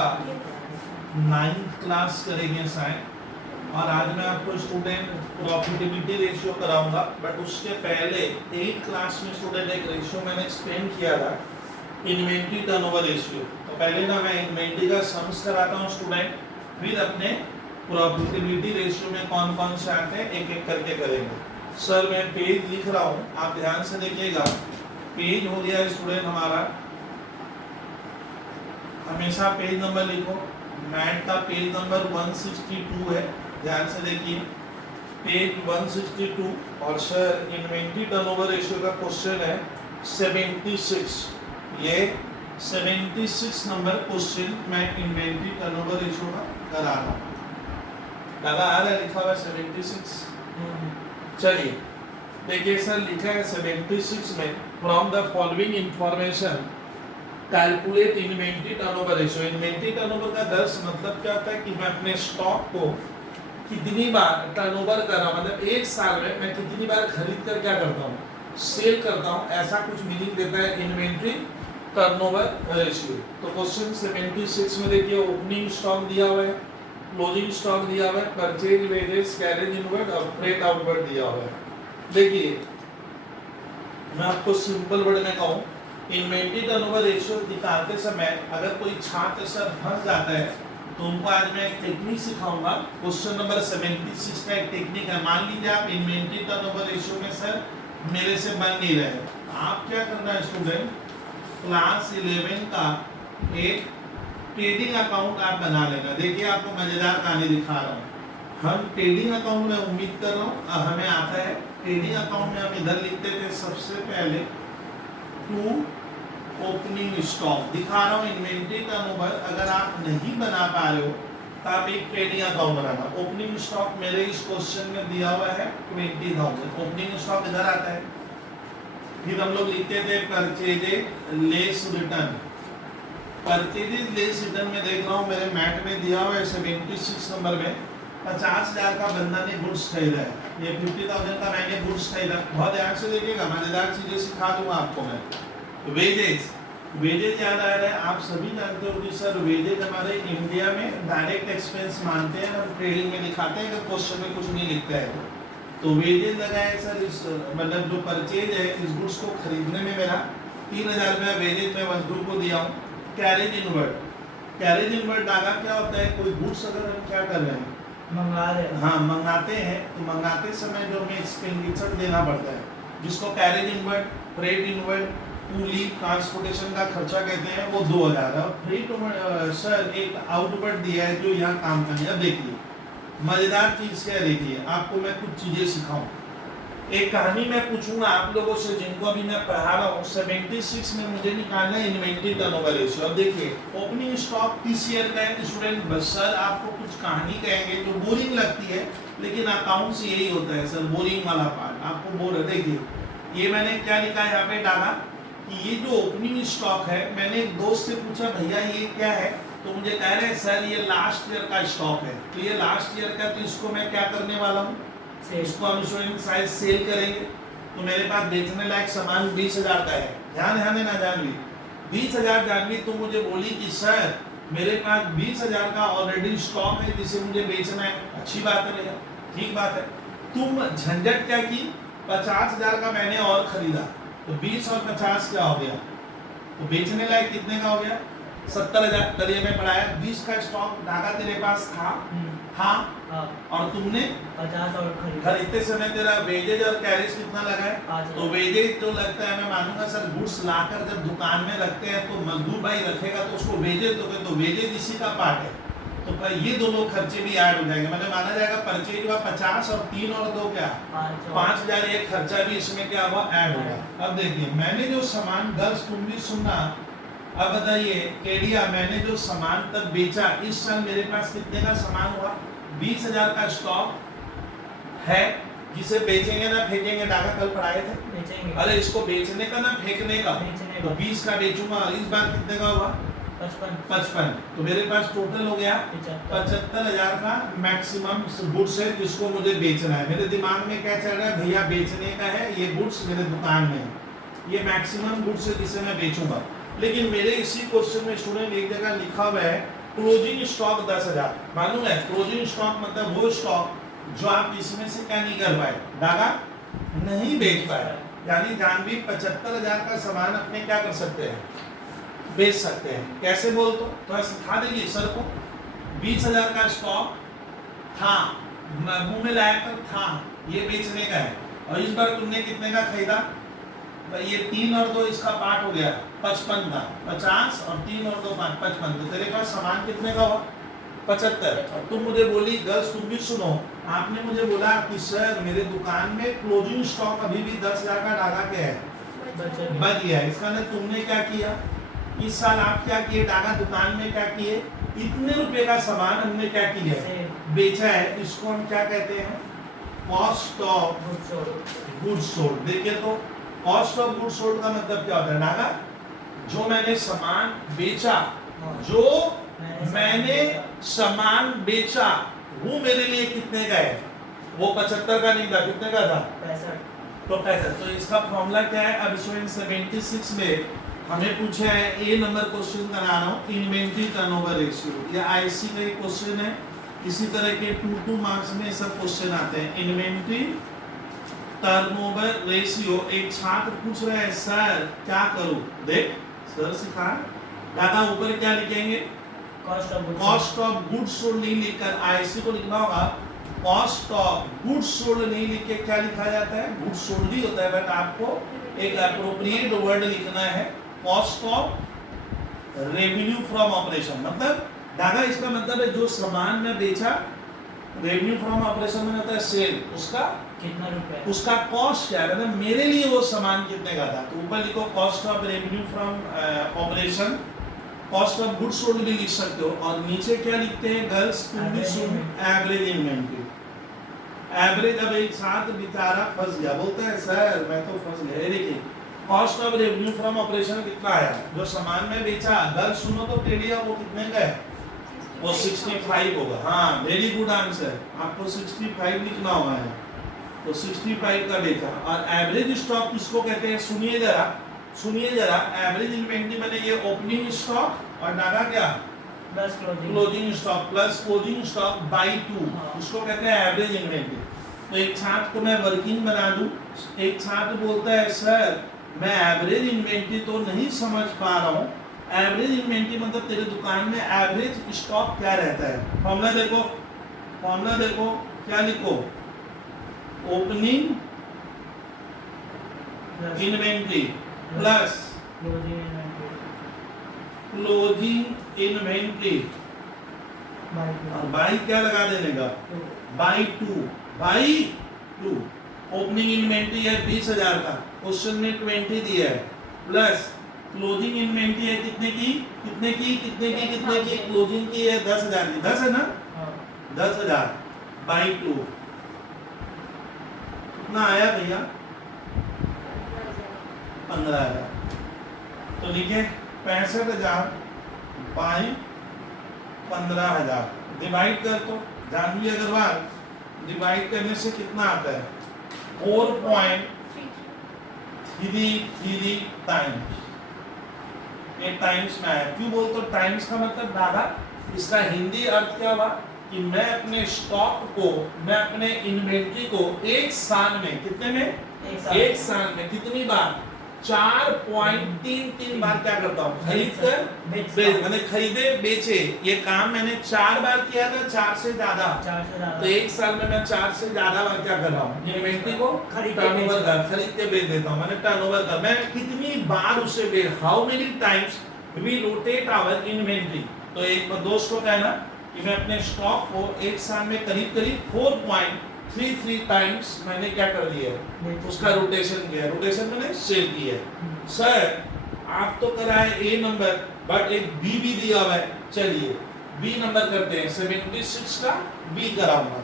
आपका 9th class करेंगे शायद, और आज मैं आपको स्टूडेंट प्रॉफिटेबिलिटी रेशियो कराऊंगा। बट उसके पहले 8th क्लास में स्टूडेंट एक रेशियो मैंने एक्सप्लेन किया था, इन्वेंट्री टर्नओवर रेशियो। तो पहले ना मैं इन्वेंट्री का सम्स कराता हूँ स्टूडेंट, फिर अपने प्रॉफिटेबिलिटी रेशियो में कौन कौन से आते हैं एक एक करके करेंगे। सर मैं पेज लिख रहा हूँ, आप ध्यान से देखिएगा। पेज हो गया स्टूडेंट हमारा, हमेशा पेज नंबर लिखो। मैथ का पेज नंबर 162 है, ध्यान से देखिए पेज 162। और सर इन्वेंट्री टर्नओवर रेशियो का क्वेश्चन है 76। ये 76 नंबर क्वेश्चन मैं इन्वेंट्री टर्नओवर रेशियो का करा रहा हूँ। लगा आ रहा है लिखा हुआ 76। चलिए देखिए सर लिखा है 76 में, from the following information calculate inventory turnover ratio. Inventory turnover का दर्श मतलब क्या होता है कि मैं अपने स्टॉक को कितनी बार टर्नओवर कर रहा हूँ, मतलब एक साल में मैं कितनी बार खरीद कर क्या करता हूँ, सेल करता हूँ, ऐसा कुछ मीनिंग देता है इन्वेंट्री टर्नओवर रेशियो। तो क्वेश्चन 76 में देखिए ओपनिंग स्टॉक दिया हुआ है, क्लोजिंग स्टॉक दिया हुआ है, परचेज वेजेस कैरेज इनवर्ड और फ्रेट आउटवर्ड दिया हुआ है। देखिए मैं आपको सिंपल वर्ड में कहूँ, इन्वेंट्री टर्नओवर रेशियो निकालते समय अगर कोई छात्र सर फंस जाता है तो उनको आज मैं एक टेक्निक सिखाऊंगा। क्वेश्चन नंबर 76 का एक टेक्निक है। मान लीजिए आप इन्वेंट्री टर्नओवर रेशियो में सर मेरे से बन नहीं रहे, आप क्या करना है स्टूडेंट, क्लास 11 का एक ट्रेडिंग अकाउंट आप बना लेना। देखिए आपको मजेदार कहानी दिखा रहा हूँ। हम ट्रेडिंग अकाउंट में उम्मीद कर रहा हूँ हमें आता है। ट्रेडिंग अकाउंट में हम इधर लिखते थे सबसे पहले टू ओपनिंग स्टॉक, दिखा रहा हूँ इन्वेंट्री टर्नओवर। अगर आप नहीं बना पा रहे हो तो आप एक ट्रेडिंग अकाउंट बनाना। ओपनिंग स्टॉक मेरे इस क्वेश्चन में दिया हुआ है 20,000, ओपनिंग स्टॉक इधर आता है। फिर हम लोग लिखते थे purchases less return. Purchases less return में देख रहा हूँ मेरे मैट में दिया हुआ है 76 नंबर में 50,000 का बंदा ने गुड्स खरीदा है, ये 50,000 का मैंने गुड्स खरीदा। बहुत ध्यान से देखिएगा, मजेदार चीजें सिखा दूंगा आपको मैं। वेजेस, वेजेज याद आ रहा है, आप सभी जानते हो कि सर वेजेज हमारे इंडिया में डायरेक्ट एक्सपेंस मानते हैं, हम ट्रेडिंग में दिखाते हैं अगर क्वेश्चन में कुछ नहीं लिखता है तो वेजेज लगा है सर। इस मतलब जो परचेज है इस गुड्स को खरीदने में मेरा 3,000 रुपया वेजेज में मजदूर को दिया हूँ। कैरेज इनवर्ड, कैरेज इनवर्ड डाला क्या होता है, कोई गुड्स अगर हम क्या कर रहे हैं मंगा रहे हैं, हाँ मंगाते हैं, तो मंगाते समय जो हमें एक्सपेंडिचर देना पड़ता है जिसको carriage inward, freight inward, coolie transportation का खर्चा कहते हैं, वो 2,000 है। फ्रेट सर एक आउटवर्ड दिया है जो यहाँ काम करने। अब देखिए मजेदार चीज क्या, देखिए आपको मैं कुछ चीजें सिखाऊं। एक कहानी मैं पूछूंगा आप लोगों से जिनको अभी मैं पढ़ा रहा हूँ। 76 में मुझे निकालना है इन्वेंट्री टर्नओवर रेशियो। अब देखिए ओपनिंग स्टॉक किस ईयर का है स्टूडेंट, बस सर आपको कुछ कहानी कहेंगे जो बोरिंग लगती है, लेकिन अकाउंट्स यही होता है सर, बोरिंग वाला पार्ट आपको बोर है। देखिए ये मैंने क्या लिखा है यहाँ पे डाला कि ये जो ओपनिंग स्टॉक है, मैंने एक दोस्त से पूछा भैया ये क्या है, तो मुझे कह रहे हैं सर ये लास्ट ईयर का स्टॉक है। तो ये लास्ट ईयर का, तो इसको मैं क्या करने वाला हूँ, इसको हम स्टूडेंट साइज सेल करेंगे। तो मेरे पास बेचने लायक सामान 20,000 का है। ध्यान देना जानवी, 20,000 जानवी तो मुझे बोली कि सर मेरे पास 20,000 का ऑलरेडी स्टॉक है जिसे मुझे बेचना है। अच्छी बात है भैया, ठीक बात है। तुम झंझट क्या की, 50,000 का मैंने और खरीदा, तो 20 और 50 क्या हो गया, तो बेचने लायक कितने का हो गया, 70,000। चलिए मैं पढ़ाया 20 का स्टॉक ढाका तेरे पास था, हाँ, और तुमने 50 और खरीदते समय तेरा वेजेज और कैरेज कितना लगा है, तो वेजेज जो लगता है मैं मानूंगा सर गुड्स लाकर जब दुकान में रखते हैं तो मजदूर भाई रखेगा तो उसको वेजेज दोगे, तो वेजेज इसी का पार्ट है। तो ये दोनों खर्चे भी ऐड हो जाएंगे, मतलब माना जाएगा परचेज हुआ 50 और 3 और 2 क्या 5,000, एक खर्चा भी इसमें क्या हुआ ऐड हो गया। अब देखिए मैंने जो सामान, गर्ल्स तुम भी सुनना, अब बताइए केडिया मैंने जो सामान तब बेचा, इस साल मेरे पास कितने का सामान हुआ, 20,000 का स्टॉक है जिसे बेचेंगे ना फेंकेंगे, डाका कल पढ़ाए थे, बेचेंगे। अरे इसको बेचने का ना फेंकने का, तो 20 का बेचूंगा और इस बार कितने का हुआ 55। तो मेरे पास टोटल हो गया 75,000 का मैक्सिमम गुड्स है जिसको मुझे बेचना है। मेरे दिमाग में क्या चल रहा है, भैया बेचने का है, ये गुड्स मेरे दुकान में है, ये मैक्सिमम गुड्स है जिसे मैं बेचूंगा। लेकिन मेरे इसी क्वेश्चन में स्टूडेंट एक जगह लिखा हुआ है क्लोजिंग स्टॉक 10,000। मालूम है क्लोजिंग स्टॉक मतलब वो स्टॉक जो आप इसमें से क्या नहीं कर पाए, धागा नहीं बेच पाए, यानी जानवी 75,000 का सामान अपने क्या कर सकते हैं, बेच सकते हैं। कैसे बोल तो सिखा देंगे सर को। 20,000 का स्टॉक था, मुंह में लाया कर था, ये बेचने का है, और इस बार तुमने कितने का खरीदा, तो ये 3 और 2 इसका पार्ट हो गया 55 का, 50 और 3 और 2 5 55, तो तेरे पास सामान कितने का हुआ 75। और तुम मुझे बोली गर्ल्स तुम भी सुनो, आपने मुझे बोला कि सर मेरे दुकान में क्लोजिंग स्टॉक अभी भी 10,000 का धागा क्या है बच गया है। इसका मतलब तुमने क्या किया, इस साल आप क्या किए, धागा दुकान में क्या किए, इतने रुपए का सामान हमने क्या किया है, बेचा है। इसको हम क्या कहते हैं, कॉस्ट ऑफ गुड्स सोल्ड। देखिए तो कॉस्ट ऑफ गुड्स सोल्ड का मतलब क्या होता है, धागा जो मैंने सामान बेचा, जो मैंने सामान बेचा वो मेरे लिए कितने का है, वो 75 का नहीं था, कितने का था 65। तो 65। तो इसका फॉर्मूला क्या है, अब इसमें 76 में हमें पूछा है, ए नंबर क्वेश्चन करा रहा हूँ, इन्वेंटरी टर्नओवर रेशियो। ये आईसी का एक क्वेश्चन है, इसी तरह के 2 मार्क्स में सब क्वेश्चन आते हैं। इन्वेंटरी टर्नओवर रेशियो, एक छात्र पूछ रहा है सर क्या करूं, देख सर सिखा, दादा ऊपर क्या लिखेंगे, कॉस्ट ऑफ गुड्स सोल्ड नहीं लिखकर आईसी को लिखना होगा, कॉस्ट ऑफ गुड्स सोल्ड नहीं लिख के क्या लिखा जाता है, गुड्स सोल्ड ही होता है, बट आपको एक अप्रोप्रिएट वर्ड लिखना है, cost of revenue from operation. मतलब दादा इसका मतलब है जो सामान में बेचा, रेवेन्यू फ्रॉम ऑपरेशन में होता है सेल, उसका कितना रुपए, उसका कॉस्ट क्या है, मतलब मेरे लिए वो सामान कितने का था। तो ऊपर लिखो cost of revenue from operation, cost of goods sold भी लिख सकते हो, और नीचे क्या लिखते हैं गर्ल्स, तुम भी सुन, एवरेज इन्वेंटरी। एवरेज, अब एक साथ बेचारा फंस गया, बोलता है सर मैं तो फंस गया। ये देखिए cost of revenue from operation कितना आया, जो सामान में बेचा, गर्ल्स सुनो तो टेढ़िया, वो कितने का है, वो 65 होगा। हाँ वेरी गुड आंसर, आपको 65 लिखना होगा है, तो 65 का बेचा। और एवरेज स्टॉक किसको कहते हैं, सुनिए जरा, एवरेज इन्वेंटरी मैंने ये ओपनिंग स्टॉक और डागा क्या plus closing stock plus closing stock by 2, उसको कहते हैं एवरेज इन्वेंटरी। तो एक छात्र को मैं वर्किंग बना दूं, एक छात्र बोलता है सर मैं एवरेज इन्वेंटरी तो नहीं समझ पा रहा हूँ, एवरेज इन्वेंटरी मतलब तेरे दुकान में एवरेज स्टॉक क्या रहता है। फॉर्मूला देखो क्या लिखो, opening inventory plus closing inventory, और बाई क्या लगा देने का, बाई 2। ओपनिंग इन्वेंटरी है 20,000 का, क्वेश्चन में 20 दिया है, प्लस क्लोजिंग इन्वेंटरी है कितने की, क्लोजिंग की है 10,000 की, 10 है ना, 10,000 बाई 2 कितना आया भैया, 15,000। तो लिखे 65,000 बाई 15,000, डिवाइड कर तो जानवी अग्रवाल, डिवाइड करने से कितना आता है 4.33 टाइम्स, ये टाइम्स में आया। क्यों बोलते हो टाइम्स का मतलब दादा, इसका हिंदी अर्थ क्या हुआ कि मैं अपने स्टॉक को, मैं अपने इन्वेंटरी को एक साल में, कितने में, एक साल में कितनी बार, 4.33 बार क्या करता हूँ, खरीद कर मैंने खरीदे बेचे, ये काम मैंने 4 बार किया था, 4 से ज्यादा, तो एक साल में मैं 4 से ज्यादा बार क्या कर रहा हूँ, इन्वेंटरी को टर्नओवर कर, खरीद के बेच देता हूँ, मैंने टर्नओवर कर, मैं कितनी बार उसे बेच, how many times we rotate our inventory. तो एक दोस्त को कहना कि मैं अपने स्टॉक को एक साल में करीब 4.33 टाइम्स मैंने क्या कर दिया है, उसका रोटेशन किया है, रोटेशन मैंने सेल किया है। सर आप तो कराए ए नंबर, बट एक बी भी दिया हुआ है, चलिए बी नंबर करते हैं, 76 का बी कराऊंगा।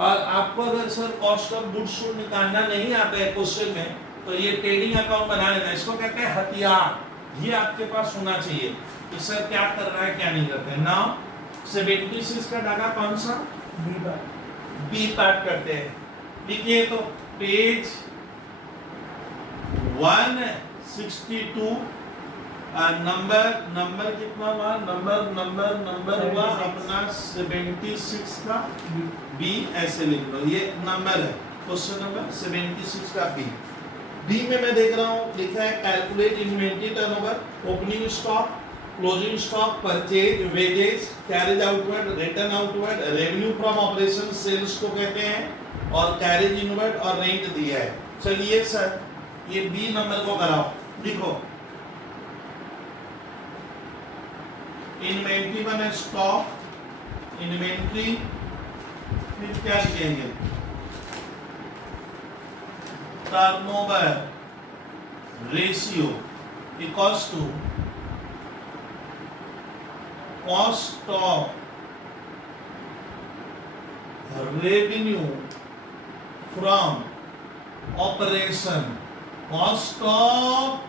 और आपको अगर sir cost of goods sold निकालना नहीं आता है क्वेश्चन में, तो ये ट्रेडिंग अकाउंट बना लेना, इसको कहते हैं हथियार, ये आपके पास होना चाहिए कि सर क्या कर रहा है क्या नहीं करते हैं। नाउ 76 का डाटा कौन सा, बी पार्ट करते हैं, लिखिए तो पेज 162 नंबर नंबर कितना हुआ, नंबर हुआ 76 अपना 76 का बी, ऐसे लिख लो, ये नंबर है, क्वेश्चन नंबर 76 का बी। डी में मैं देख रहा हूँ लिखा है calculate inventory turnover, opening stock, closing stock, purchase, wages, carriage outward, return outward, revenue from operation sales को कहते हैं, और कैरेज इनवर्ड और रेंट दिया है। चलिए सर ये बी नंबर को कराओ, लिखो इन्वेंट्री बने स्टॉक, इन्वेंट्री, फिर क्या लिखेंगे, turnover ratio equals to cost of revenue from operation, cost of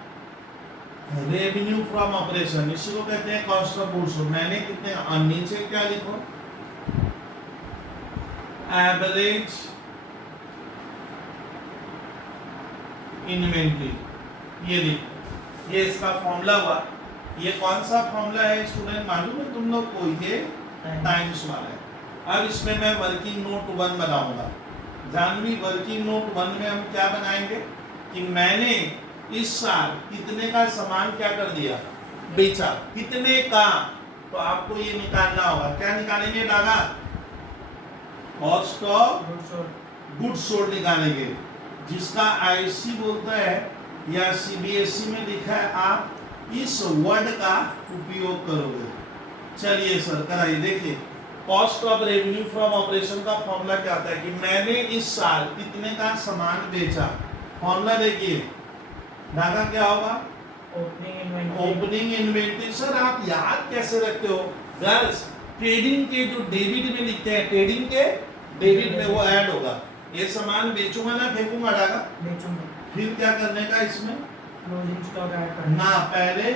revenue from operation, इसी को कहते हैं कॉस्ट ऑफ गुड्स। मैंने कितने, नीचे क्या लिखो, एवरेज इन्वेंट्री, ये लिखो, ये इसका फॉर्मूला हुआ। ये कौन सा फॉर्मूला है स्टूडेंट मालूम है तुम लोग को, ये टाइम्स वाला है। अब इसमें मैं वर्किंग नोट 1 बनाऊंगा, जानवी वर्किंग नोट 1 में हम क्या बनाएंगे कि मैंने इस साल कितने का सामान क्या कर दिया, बेचा, कितने का, तो आपको ये निकालना होगा। क्या निकालेंगे दादा, कॉस्ट ऑफ गुड्स सोल्ड निकालेंगे, जिसका आईसी बोलता है या सीबीएसई में लिखा है, आप इस वर्ड का उपयोग करोगे। चलिए सर कराइए, देखिए cost of revenue from operation का फॉर्मूला क्या आता है कि मैंने इस साल कितने का सामान बेचा। फॉर्मूला देखिए दादा क्या होगा, ओपनिंग इन्वेंटरी। सर आप याद कैसे रखते हो गर्ल्स, ट्रेडिंग के जो डेबिट में लिखते हैं, ट्रेडिंग के डेबिट में वो ऐड होगा। ये सामान बेचूंगा ना फेंकूंगा दादा, बेचूंगा, फिर क्या करने का इसमें, क्लोजिंग स्टॉक ऐड करना, ना पहले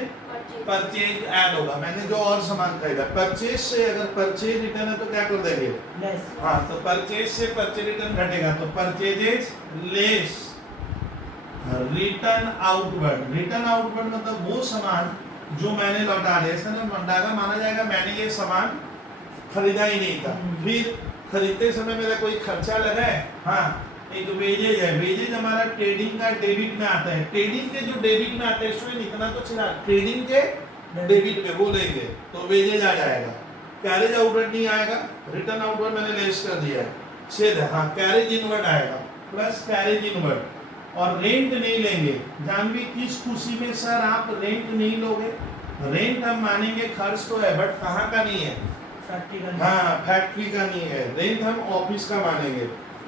परचेज ऐड होगा, मैंने जो और सामान खरीदा, परचेज से अगर परचेज रिटर्न है तो क्या कर देंगे, लेस, हाँ तो परचेज से परचेज रिटर्न घटेगा, तो purchases less return outward. Return outward मतलब वो सामान जो मैंने लौटा दिया, इसका लौटागा माना जाएगा मैंने ये सामान खरीदा ही नहीं था, फिर खरीदते समय मेरा कोई खर्चा लगा है, हाँ एक वेजेज है, वेजेज हमारा ट्रेडिंग का डेबिट में आता है, ट्रेडिंग के जो डेबिट में आता है इसमें इतना तो चला, ट्रेडिंग के डेबिट में वो लेंगे तो वेजेज आ जाएगा, कैरेज आउटवर्ड नहीं आएगा, रिटर्न आउटवर्ड मैंने लेस कर दिया है, छेद है, हाँ कैरेज इनवर्ड आएगा प्लस कैरेज इनवर्ड, और रेंट नहीं लेंगे। जानवी किस खुशी में सर आप रेंट नहीं लोगे, रेंट हम मानेंगे खर्च तो है बट कहाँ का नहीं है, फैक्ट्री का, हाँ फैक्ट्री का नहीं है, रेंट हम ऑफिस का मानेंगे।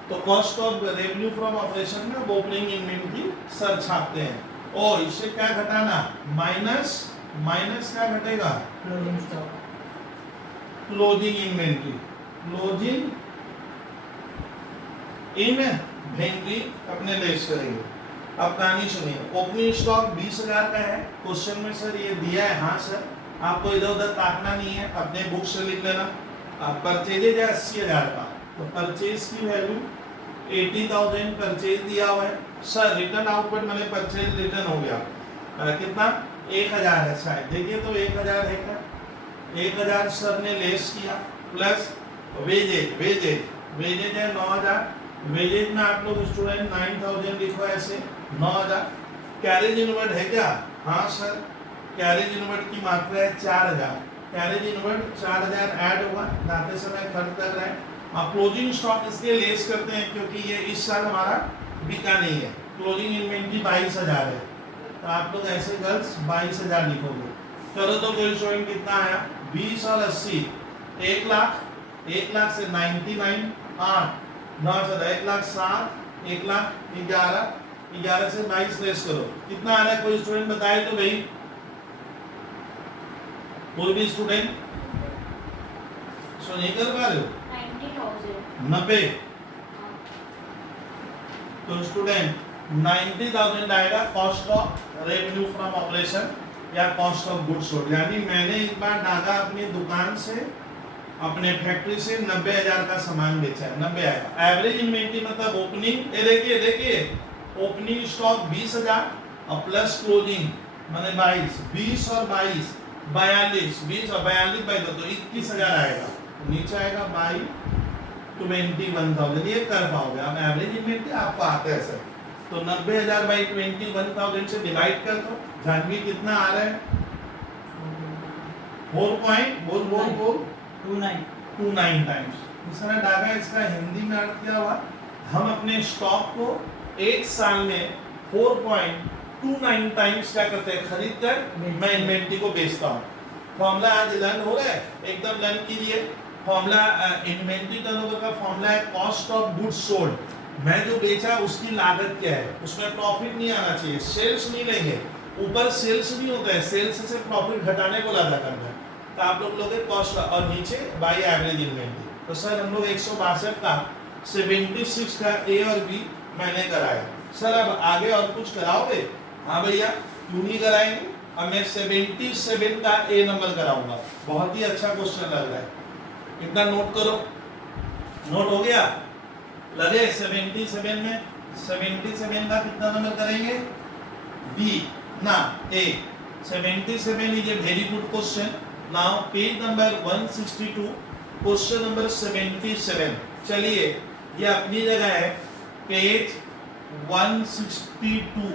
तो cost of revenue from operation में ओपनिंग इन्वेंटरी सर छापते हैं, और इससे क्या घटाना, माइनस, माइनस क्या घटेगा, closing stock, closing inventory, closing inventory अपने लेस करेंगे। अब कहानी सुनिए, ओपनिंग स्टॉक 20,000 का है, क्वेश्चन में सर ये दिया है, हाँ सर आपको इधर उधर ताकना नहीं है, अपने बुक से लिख लेना। परचेजेज है 80,000 का, तो परचेज की वैल्यू 80,000 परचेज दिया हुआ है, सर रिटर्न आउटवर्ड मैंने परचेज रिटर्न हो गया, कितना 1,000 है शायद, देखिए तो 1,000 है क्या, 1,000 सर ने लेस किया, प्लस वेजेज, वेजेज है 9,000, वेजेज में आप लोग स्टूडेंट 9,000 लिखो ऐसे 9,000, कैरेज इनवर्ड है क्या, हाँ सर कैरेज इनवर्ड की मात्रा है 4,000, कैरेज इनवर्ड 4,000 ऐड होगा, लाते समय खर्च लग रहा है। आप क्लोजिंग स्टॉक इसलिए लेस करते हैं क्योंकि ये इस साल हमारा बिका नहीं है, क्लोजिंग इन्वेंटरी 22,000 है, तो आप लोग ऐसे गर्ल्स 22,000 लिखोगे। करो तो कोई स्टूडेंट कितना आया, 20 और 80 1 लाख, 1 लाख से 99 8 9 1 लाख 7 1 लाख 11 11 से 22 लेस करो, कितना आ रहा है कोई स्टूडेंट बताए तो भाई, कोई भी स्टूडेंट सो नहीं कर पा रहे हो, 90, तो स्टूडेंट 90,000 आएगा cost of revenue from operation या कॉस्ट ऑफ गुड्स सोल्ड, यानी मैंने एक बार डागा अपनी दुकान से, अपने फैक्ट्री से 90,000 का सामान बेचा है, 90 आएगा। एवरेज इन्वेंटरी मतलब ओपनिंग, ये देखिए ओपनिंग स्टॉक 20,000 और प्लस क्लोजिंग माने 22, 20 और 22 42, 20 और 42 बाई 2 तो 21,000 आएगा। नीचे आएगा बाई 21,000, ये कर पाओगे आप। एवरेज इन्वेंटरी आपको आता है सर, तो 90,000 बाई 21,000 से डिवाइड कर दो। जानवी कितना आ रहा है? 4.29 टाइम्स। दूसरा डागा इसका हिंदी में अर्थ क्या हुआ? हम अपने स्टॉक को एक साल में 4.29 टाइम्स क्या करते हैं? खरीद कर मैं इन्वेंटरी को बेचता हूँ। फॉर्मूला आज लर्न हो रहा है, एकदम लर्न कीजिए। फॉर्मूला इन्वेंटरी टर्नओवर का फॉर्मूला है कॉस्ट ऑफ गुड्स सोल्ड। मैं जो बेचा उसकी लागत क्या है, उसमें प्रॉफिट नहीं आना चाहिए, सेल्स नहीं लेंगे। ऊपर सेल्स नहीं होता है, सेल्स से प्रॉफिट घटाने को लादा करना है, तो आप लोग लोगे कॉस्ट और नीचे बाई एवरेज इन्वेंटरी। तो सर हम लोग 162 का 76 का ए और बी मैंने कराया। सर अब आगे और कुछ कराओगे? हाँ भैया, क्यों नहीं कराएंगे। अब मैं 77 का ए नंबर कराऊंगा। बहुत ही अच्छा क्वेश्चन लग रहा है, इतना नोट करो। नोट हो गया? लगे 77 में 77 का कितना नंबर करेंगे? बी ना ए। 77 is a very good question. Now page number 162, question number 77। चलिए ये अपनी जगह है, पेज 162,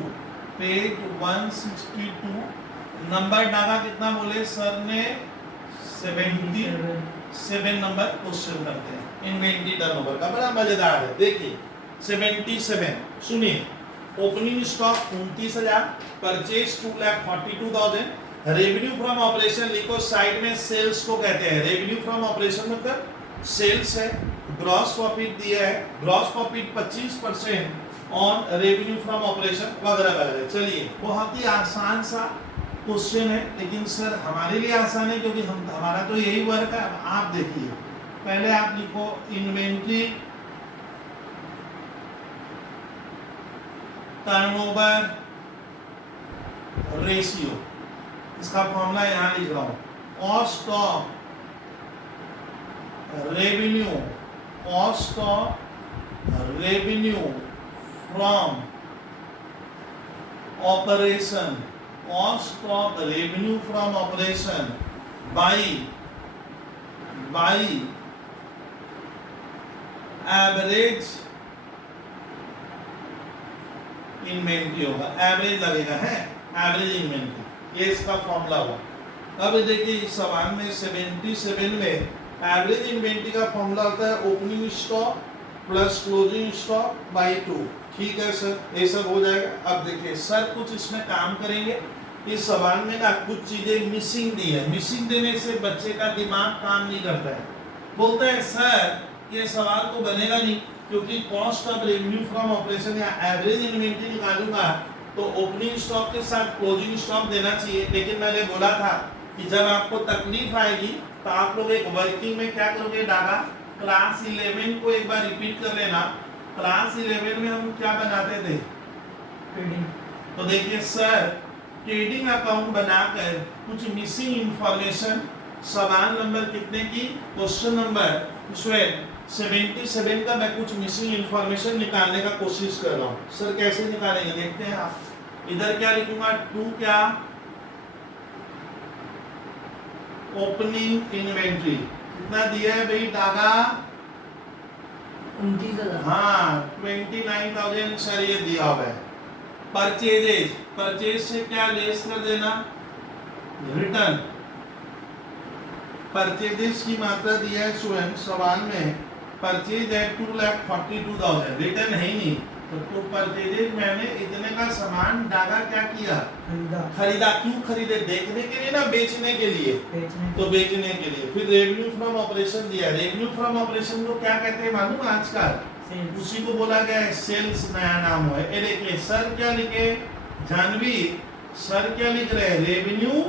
पेज 162। नंबर डाला कितना बोले सर ने? 77 नंबर क्वेश्चन करते हैं इन्वेंटरी टर्नओवर का, बड़ा मजेदार है। देखिए 77 सुनिए। Opening stock 29,000, purchase 2,42,000, revenue from operation लिखो साइड में, सेल्स को कहते हैं। रेवेन्यू फ्रॉम ऑपरेशन मतलब सेल्स है। ग्रॉस प्रॉफिट दिया है, gross profit 25% on revenue from operation वगैरह वगैरह। चलिए बहुत ही आसान सा क्वेश्चन है, लेकिन सर हमारे लिए आसान है क्योंकि हमारा तो यही वर्क है। आप देखिए, पहले आप लिखो इन्वेंट्री टर्नओवर रेशियो, इसका फॉर्मूला यहां लिख रहा हूं। Cost of revenue, cost of revenue from operation, cost of revenue from operation by average inventory होगा। एवरेज लगेगा है, एवरेज इन्वेंट्री, ये इसका फॉर्मूला हुआ। अब देखिए इस सवाल में 77 में एवरेज इन्वेंट्री का फॉर्मूला होता है opening stock plus closing stock by 2। ठीक है सर, ये सब हो जाएगा। अब देखिए सर कुछ इसमें काम करेंगे। इस सवाल में ना कुछ चीजें मिसिंग दी है, मिसिंग देने से बच्चे का दिमाग काम नहीं करता है। बोलता है सर ये सवाल तो बनेगा नहीं, क्योंकि cost of revenue from operation या एवरेज इन्वेंट्री निकालूंगा तो ओपनिंग स्टॉक के साथ क्लोजिंग स्टॉक देना चाहिए। लेकिन मैंने बोला था कि जब आपको तकलीफ आएगी तो आप लोग एक वर्किंग में क्या करोगे, डागा क्लास 11 को एक बार रिपीट कर लेना। क्लास 11 में हम क्या बनाते थे? ट्रेडिंग। तो देखिए सर ट्रेडिंग अकाउंट बनाकर कुछ मिसिंग इंफॉर्मेशन, सवाल नंबर कितने की? क्वेश्चन नंबर 77 का मैं कुछ मिसिंग इंफॉर्मेशन निकालने का कोशिश कर रहा हूँ। सर कैसे निकालेंगे देखते हैं आप। इधर क्या लिखूंगा? 2 क्या? ओपनिंग इन्वेंट्री कितना दिया है भाई डागा? 29,000। हाँ 29,000 सर ये दिया हुआ है। परचेजेज, परचेज से क्या लेस कर देना? रिटर्न। परचेजेज की मात्रा दिया है स्टूडेंट सवाल में, परचेज है 2,42,000, रिटर्न है ही नहीं, तो परचेजेज मैंने इतने का सामान डागा क्या किया? खरीदा। क्यों खरीदे? देखने के लिए ना बेचने के लिए? तो बेचने के लिए। फिर रेवेन्यू फ्रॉम ऑपरेशन दिया। रेवेन्यू फ्रॉम ऑपरेशन को क्या कहते हैं मालूम आजकल? उसी को बोला गया है सेल्स, नया नाम है। ये देखिए सर क्या लिखे? जानवी सर क्या लिख रहे हैं? Revenue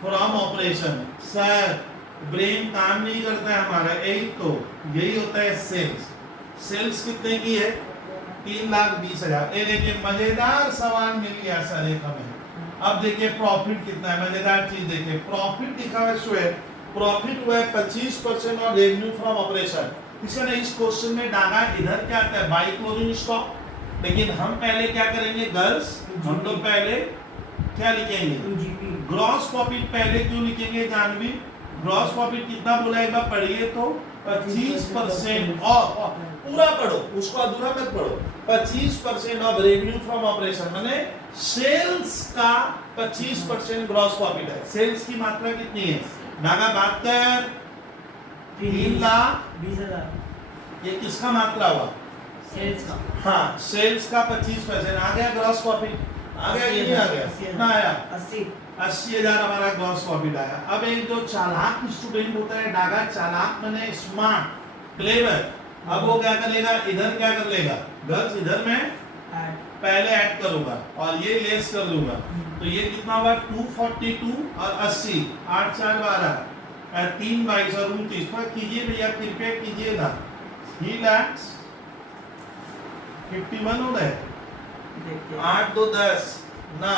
from operation. Sir brain काम नहीं करता है हमारा, यही होता है सेल्स। सेल्स कितने की है? 3,20,000। ये देखिए मजेदार सवाल मिल गया सर एक हमें। अब देखिए प्रॉफिट कितना है, मजेदार चीज देखिए। प्रॉफिट लिखा है, प्रॉफिट हुआ है 25% और रेवेन्यू फ्रॉम ऑपरेशन। इसलिए इस क्वेश्चन में डागा इधर क्या आता है? By closing stock. लेकिन हम पहले क्या करेंगे गर्ल्स? हम लोग पहले क्या लिखेंगे? GP ग्रॉस प्रॉफिट पहले क्यों लिखेंगे जानवी? ग्रॉस प्रॉफिट कितना बोला एक बार पढ़िए तो 25% ऑफ, पूरा पढ़ो उसको अधूरा मत पढ़ो। 25% ऑफ रेवेन्यू फ्रॉम ऑपरेशन माने सेल्स का 25% ग्रॉस प्रॉफिट है। सेल्स की मात्रा कितनी है? नागा बात कर 3,20,000 ये किसका मात्रा हुआ? सेल्स का। हाँ सेल्स का 25% आ गया ग्रॉस प्रॉफिट, आ गया कि नहीं आ गया? कितना आया? 80,000 हमारा ग्रॉस प्रॉफिट आया। अब एक जो चालाक स्टूडेंट होता है डागा, चालाक माने स्मार्ट क्लेवर, अब वो क्या करेगा? इधर क्या कर लेगा? गर्ल्स इधर मैं पहले ऐड करूंगा और ये लेस कर दूंगा, तो ये कितना हुआ? 242 और 80, 8 4 12 3 22 और 29 पर कीजिए भैया, कृपया कीजिए ना। 3,51 हो गए, 8 2 10 ना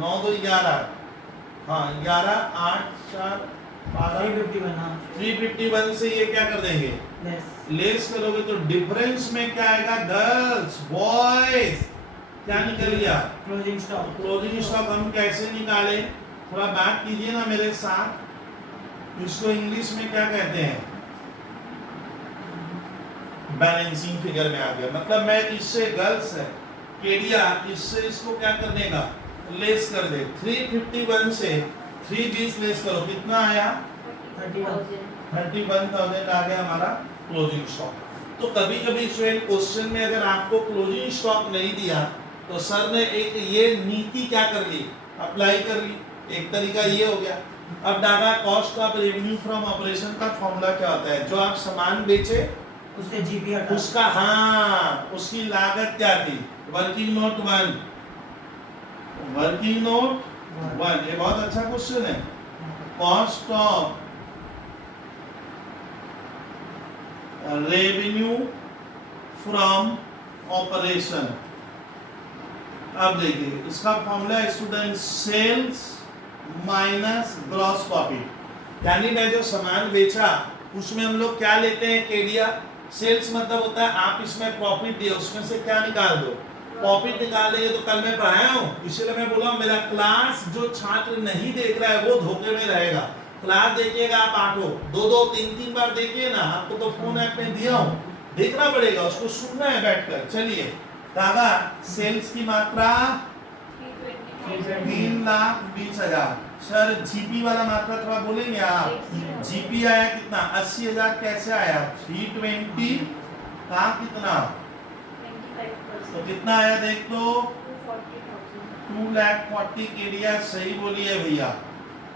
9 2 11, हाँ 11 8 4 12 351 से ये क्या कर देंगे? लेस करोगे तो डिफरेंस में क्या आएगा? गर्ल्स बॉयज क्या निकल गया? Closing stock. क्लोजिंग स्टॉक हम कैसे निकाले? थोड़ा बात कीजिए ना मेरे साथ। इसको इंग्लिश में क्या कहते हैं? बैलेंसिंग फिगर में आ गया, मतलब मैं इससे गर्ल्स है केडिया, इससे इसको क्या करने का? लेस कर दे। 351 से 320 लेस करो, कितना आया? 31,000 आ गया हमारा क्लोजिंग स्टॉक। तो कभी कभी क्वेश्चन में अगर आपको क्लोजिंग स्टॉक नहीं दिया तो सर ने एक ये नीति क्या कर ली? अप्लाई कर ली। एक तरीका ये हो गया। अब data cost of revenue from operation का फॉर्मूला क्या होता है? जो आप सामान बेचे उससे जीपी हटा, उसका, हाँ उसकी लागत क्या थी? वर्किंग नोट 1, वर्किंग नोट 1, ये बहुत अच्छा क्वेश्चन है। Cost of revenue from operation, अब देखिए इसका फॉर्मूला है student, sales minus gross profit, यानी मैं जो सामान बेचा उसमें हम लोग क्या लेते हैं केडिया? सेल्स मतलब होता है आप इसमें प्रॉफिट दिए, उसमें से क्या निकाल दो? प्रॉफिट निकालेंगे। तो कल मैं पढ़ाया हूँ, इसलिए मैं बोला मेरा क्लास जो छात्र नहीं देख रहा है वो धोखे में रहेगा। क्लास देखिएगा आप 8 2 2 3 3 बार देखिए ना, आपको तो फोन ऐप में दिया हूँ, देखना पड़ेगा, उसको सुनना है बैठकर। चलिए दादा, सेल्स की मात्रा 3,20,000। सर जीपी वाला मात्रा थोड़ा बोलेंगे आप? जीपी आया कितना? 80,000 कैसे आया? 320 का कितना? तो कितना आया देख तो? 2,40,000 के लिए सही बोलिए भैया।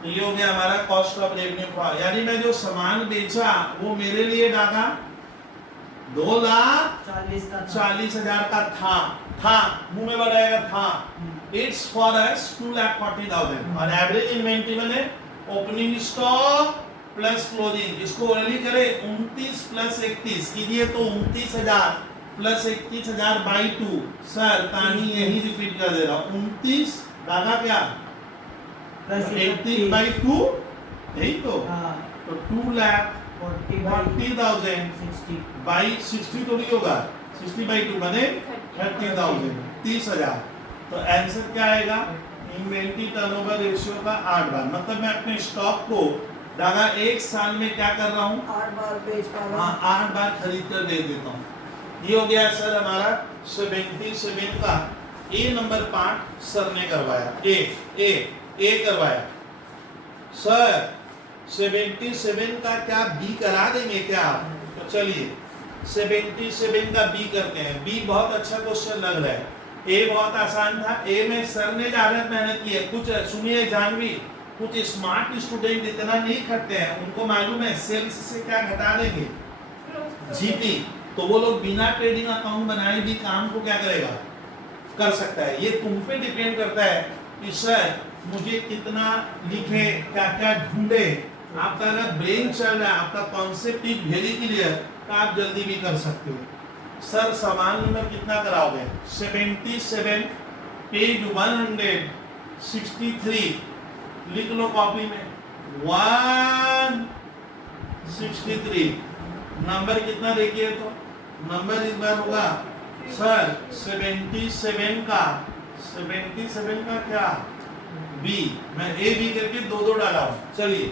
तो ये हो गया हमारा कॉस्ट ऑफ रेवेन्यू, यानी मैं जो सामान बेचा वो मेरे लिए डागा 2,40,000 का था मुंह में बढ़ाएगा था। इट्स फॉर अस 2,40,000 और एवरेज इन्वेंटरी मैंने ओपनिंग स्टॉक प्लस क्लोजिंग, इसको ओरली करें 29 प्लस 31 कीजिए तो 29,000 प्लस 31,000 बाई 2। सर तानी यही रिपीट कर दे रहा हूँ, 29 दादा क्या 80 बाई 2, यही तो 2,40,000 बाई 60 तो नहीं होगा, 60 बाई 2 बने 30,000, 30,000। तो आंसर क्या आएगा? इन्वेंटरी टर्नओवर रेशियो का 8 बार, मतलब मैं अपने स्टॉक को दादा एक साल में क्या कर रहा हूँ? 8 बार बेच पा रहा हूँ। हाँ 8 बार खरीद कर दे देता हूँ। ये हो गया सर हमारा 77 का ए नंबर पार्ट सर ने करवाया, ए करवाया। सर 77 का क्या बी करा देंगे क्या आप? तो चलिए 77 का बी करते हैं। बी बहुत अच्छा क्वेश्चन लग रहा है, ए बहुत आसान था। ए में सर ने ज्यादा मेहनत की है। कुछ सुनिए जानवी, कुछ स्मार्ट स्टूडेंट इतना नहीं खटते हैं, उनको मालूम है सेल्स से क्या घटा देंगे? जीपी। तो वो लोग बिना ट्रेडिंग अकाउंट बनाए भी काम को क्या करेगा? कर सकता है। ये तुम पे डिपेंड करता है कि सर मुझे कितना लिखे, क्या क्या ढूंढे। आपका अगर ब्रेन चल रहा है, आपका कॉन्सेप्ट इज वेरी क्लियर, तो आप जल्दी भी कर सकते हो। सर सवाल नंबर कितना कराओगे? 77 पेज 163 लिख लो कॉपी में, 163 नंबर कितना देखिए तो नंबर इस बार होगा सर 77 का क्या बी, मैं ए बी करके दो दो डाला हूं। चलिए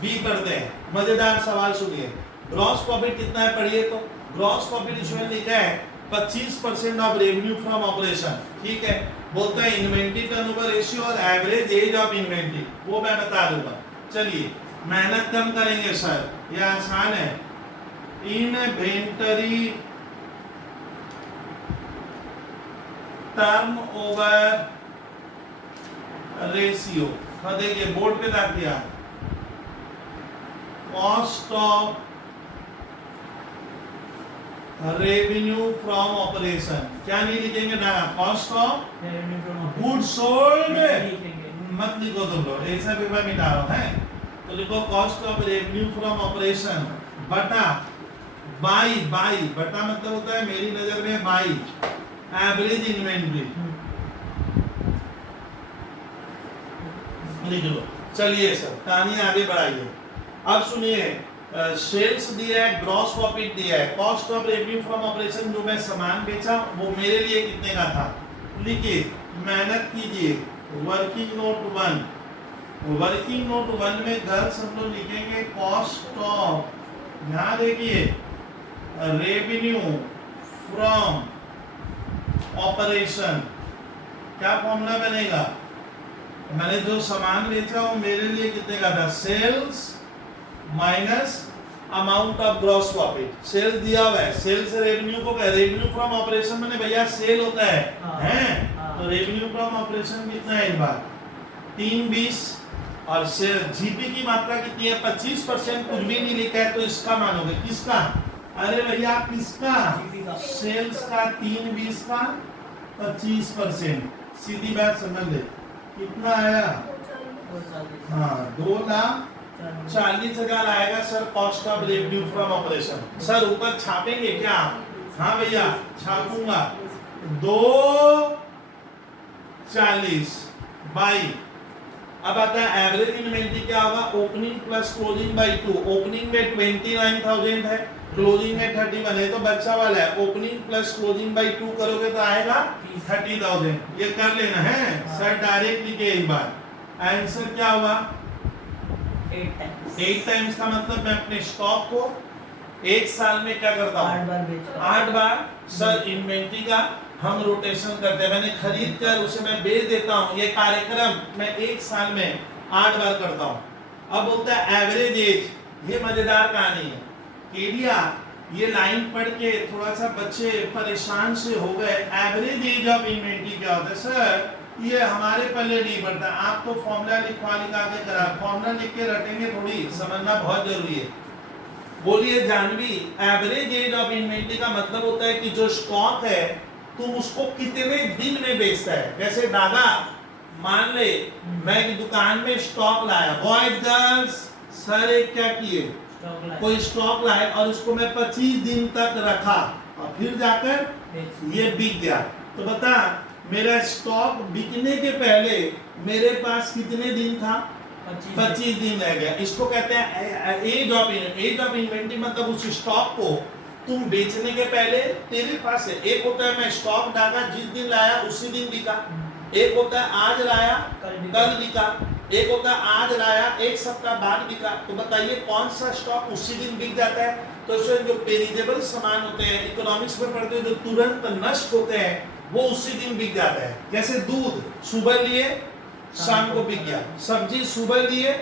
बी करते हैं। मजेदार सवाल सुनिए, ग्रॉस प्रॉफिट कितना है पढ़िए। तो ग्रॉस प्रॉफिट इसमें लिखा है 25% ऑफ रेवेन्यू फ्रॉम ऑपरेशन, ठीक है। बोलता है इन्वेंट्री टर्नओवर रेशियो और एवरेज एज ऑफ इन्वेंट्री, वो मैं बता दूंगा। चलिए मेहनत कम करेंगे सर, ये आसान है। इन्वेंटरी टर्नओवर रेशियो, हाँ देखिए बोर्ड पे डाल दिया, cost of revenue from operation, क्या नहीं लिखेंगे ना, cost of revenue from good sold लिखेंगे। मत लिखो तुम लोग, ऐसा भी मैं मिटा रहा हूं है। तो लिखो cost of revenue from operation बटा बाई, बाई बटा मतलब होता है मेरी नजर में बाई एवरेज इन्वेंट्री, लिख लो। चलिए सर कहानी आगे बढ़ाइए। अब सुनिए, सेल्स दिया है, ग्रॉस प्रॉफिट दिया है, cost of revenue from operation, जो मैं सामान बेचा वो मेरे लिए कितने का था। लिखिए, मेहनत कीजिए। वर्किंग नोट 1, वर्किंग नोट 1 में गर्ल्स हम लोग लिखेंगे कॉस्ट ऑफ, ध्यान देखिए, रेवेन्यू फ्रॉम ऑपरेशन। क्या फॉर्मूला बनेगा, मैंने जो सामान बेचा वो मेरे लिए कितने का था, sales minus amount of gross profit. Sales दिया हुआ है, सेल्स रेवेन्यू को क्या, रेवेन्यू फ्रॉम ऑपरेशन मैंने भैया सेल होता है, हैं? तो रेवेन्यू फ्रॉम ऑपरेशन कितना है इस बार 320, और जीपी की मात्रा कितनी है 25%, कुछ भी नहीं लिखा है तो इसका मानोगे, किसका, अरे भैया किसका, सेल्स का 320 का 25%, सीधी बात समझ ले, कितना आया, हाँ 2,40,000 आएगा sir cost of revenue from operation. Sir ऊपर छापेंगे क्या, हाँ भैया छापूंगा, 240 बाई, अब आता है एवरेज इन्वेंट्री क्या होगा, opening plus closing by 2, opening में 29,000 है, क्लोजिंग में 31 है, तो बच्चा वाला है, ओपनिंग प्लस क्लोजिंग बाई 2 करोगे तो आएगा 30,000, ये कर लेना है सर, डायरेक्ट लिखे एक बार। आंसर क्या हुआ 8 टाइम्स का मतलब मैं अपने स्टॉक को एक साल में क्या करता हूँ 8 बार। सर इन्वेंट्री का हम रोटेशन करते हैं, मैंने खरीद कर उसे मैं बेच देता हूँ, ये कार्यक्रम मैं एक साल में 8 बार करता हूँ। अब बोलता है एवरेज एज, ये मजेदार कहानी है केडिया, ये लाइन पढ़ के थोड़ा सा बच्चे परेशान से हो गए। एवरेज एज ऑफ इन्वेंट्री क्या होता है सर, ये हमारे पल्ले नहीं पड़ता, आप तो फॉर्मूला लिखवा के करा, फॉर्मूला लिख के रटेंगे थोड़ी, समझना बहुत जरूरी है। बोलिए Janvi, average age of inventory का मतलब होता है कि जो स्टॉक है तुम उसको कितने दिन में बेचता है। जैसे दादा मान ले मैं एक दुकान में स्टॉक लाया, बॉयज गर्ल्स सर एक क्या किए, कोई स्टॉक लाए और उसको मैं 25 दिन तक रखा और फिर जाकर ये बिक गया, तो बता मेरा स्टॉक बिकने के पहले मेरे पास कितने दिन था, 25 दिन रह गया। इसको कहते हैं एज ऑफ इन्वेंट्री, मतलब उस स्टॉक को तुम बेचने के पहले तेरे पास है। एक होता है मैं स्टॉक डाला जिस दिन लाया उसी दिन बिका, एक होता है आज लाया कल बिका, एक होता है आज लाया एक सप्ताह बाद बिका। तो बताइए कौन सा स्टॉक उसी दिन बिक जाता है। तो इसमें जो पेरिजेबल सामान होते हैं, इकोनॉमिक्स में पढ़ते हैं, जो तुरंत नष्ट होते हैं वो उसी दिन बिक जाता है। जैसे दूध सुबह लिए शाम को बिक गया, सब्जी सुबह लिए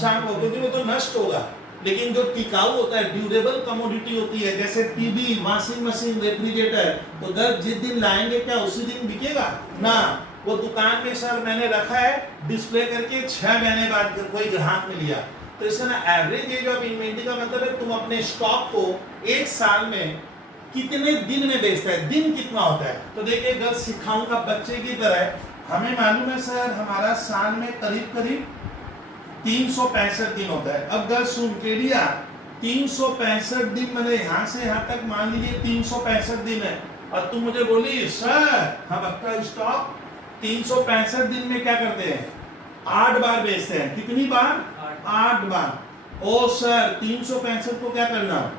शाम को, क्योंकि वो तो नष्ट होगा। लेकिन जो टिकाऊ होता है, ड्यूरेबल कमोडिटी होती है, जैसे टीवी, वॉशिंग मशीन, रेफ्रिजरेटर, तो दर जिस दिन लाएंगे क्या उसी दिन बिकेगा ना। वो दुकान में सर मैंने रखा है डिस्प्ले करके 6 महीने बाद कोई ग्राहक ने लिया। तो इससे ना एवरेज एज ऑफ इन्वेंट्री का मतलब है तुम अपने स्टॉक को एक साल में कितने दिन में बेचता है, दिन कितना होता है। तो देखिए अगर सिखाऊंगा बच्चे की तरह, हमें मालूम है सर हमारा साल में करीब करीब 365 दिन होता है। अब गर्ल सुन के लिया 365 दिन, मैंने यहाँ से यहाँ तक मान लीजिए 365 दिन है, और तुम मुझे बोली सर हम आपका स्टॉक 365 दिन में क्या करते हैं 8 बार बेचते हैं। कितनी बार 8 बार। ओ सर 365 को क्या करना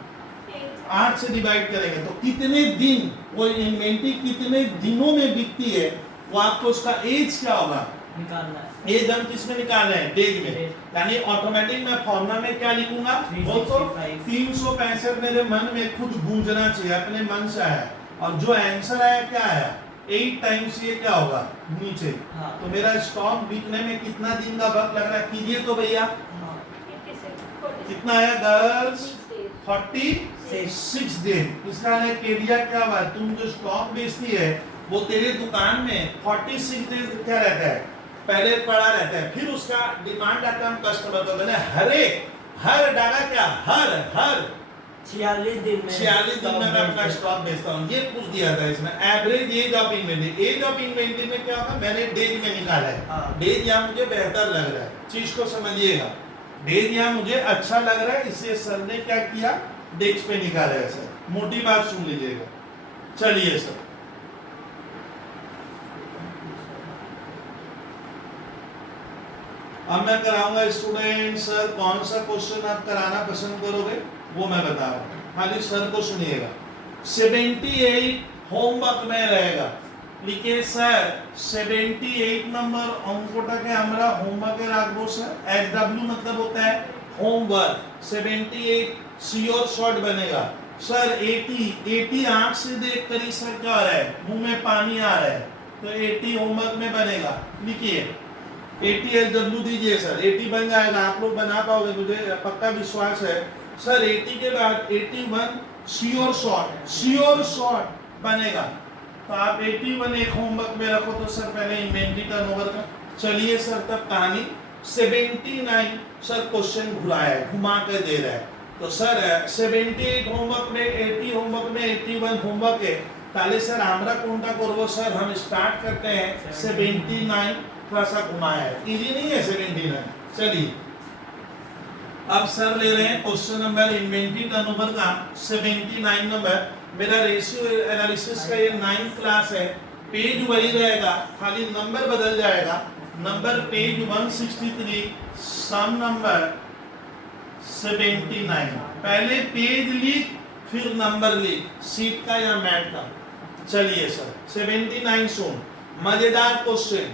8 से डिवाइड करेंगे तो कितने दिन वो इन्वेंट्री कितने दिनों में बिकती है, वो आपको उसका एज क्या होगा निकालना है। एज हम किसमें निकाल रहे हैं, डेज में, डेज। यानी ऑटोमेटिक मैं फॉर्मूला में क्या लिखूंगा, 365। 365 मेरे मन में खुद गूंजना चाहिए, अपने मन से आया, और जो आंसर आया क्या आया, 8 टाइम्स ये क्या होगा नीचे। हाँ। तो मेरा स्टॉक बिकने में कितना दिन का वक्त लग रहा है, कीजिए तो भैया, हाँ। कितना आया गर्ल्स, 46 दिन। इसका क्राइटेरिया क्या हुआ, तुम जो स्टॉक बेचती है वो तेरे दुकान में 46 दिन क्या रहता है, पहले पड़ा रहता है, फिर उसका डिमांड आता है हम कस्टमर को, मैंने हर डाला क्या, हर 46 दिन में 46 दिन में मैं अपना स्टॉक बेचता हूँ। ये पूछ दिया था इसमें। Average age of inventory, age of inventory में क्या होगा, मैंने डेज में निकाला है। हाँ। डेज यहाँ मुझे बेहतर लग रहा है, चीज को समझिएगा, डेज यहाँ मुझे अच्छा लग रहा है, इसलिए सर ने क्या किया, डेज पे निकाला है सर। मोटी बात सुन लीजिएगा। चलिए सर, अब मैं कराऊंगा स्टूडेंट, सर कौन सा क्वेश्चन आप कराना पसंद करोगे वो मैं बता रहा हूँ, खाली सर को सुनिएगा। 78 होमवर्क में रहेगा, লিখে স্যার 78 नंबर অঙ্কটাকে আমরা হোমওয়ার্কে রাখবো স্যার। एसडब्ल्यू मतलब होता है होमवर्क, 78 श्योर शॉर्ट बनेगा सर। 80 आंख से देख कर ही सर क्या आ रहा है, मुंह में पानी आ रहा है, तो 80 होमवर्क में बनेगा। लिखिए 80 एसडब्ल्यू दीजिए सर, 80 बन जाएगा, आप लोग बना पाओगे मुझे पक्का विश्वास है सर। 80 के बाद 81 श्योर शॉर्ट बनेगा, तो आप 81 एक होमवर्क में रखो। तो सर पहले इन्वेंटरी टर्नओवर का, चलिए सर तब कहानी 79 सर क्वेश्चन घुराया है, घुमा के दे रहा है, तो सर 78 होमवर्क में 80 होमवर्क में 81 होमवर्क है, ताले सर আমরা কোনটা করব স্যার, हम स्टार्ट करते हैं 79, थोड़ा सा घुमाया है, इजी नहीं है 79। चलिए अब सर ले रहे हैं क्वेश्चन नंबर इन्वेंटरी टर्नओवर का 79 नंबर। मेरा रेशियो एनालिसिस का ये 9th क्लास है, पेज वही रहेगा, खाली नंबर बदल जाएगा। नंबर पेज 163, सम नंबर 79। पहले पेज लिख फिर नंबर लिख, सीट का या मैट का। चलिए सर 79 सुन, मजेदार क्वेश्चन,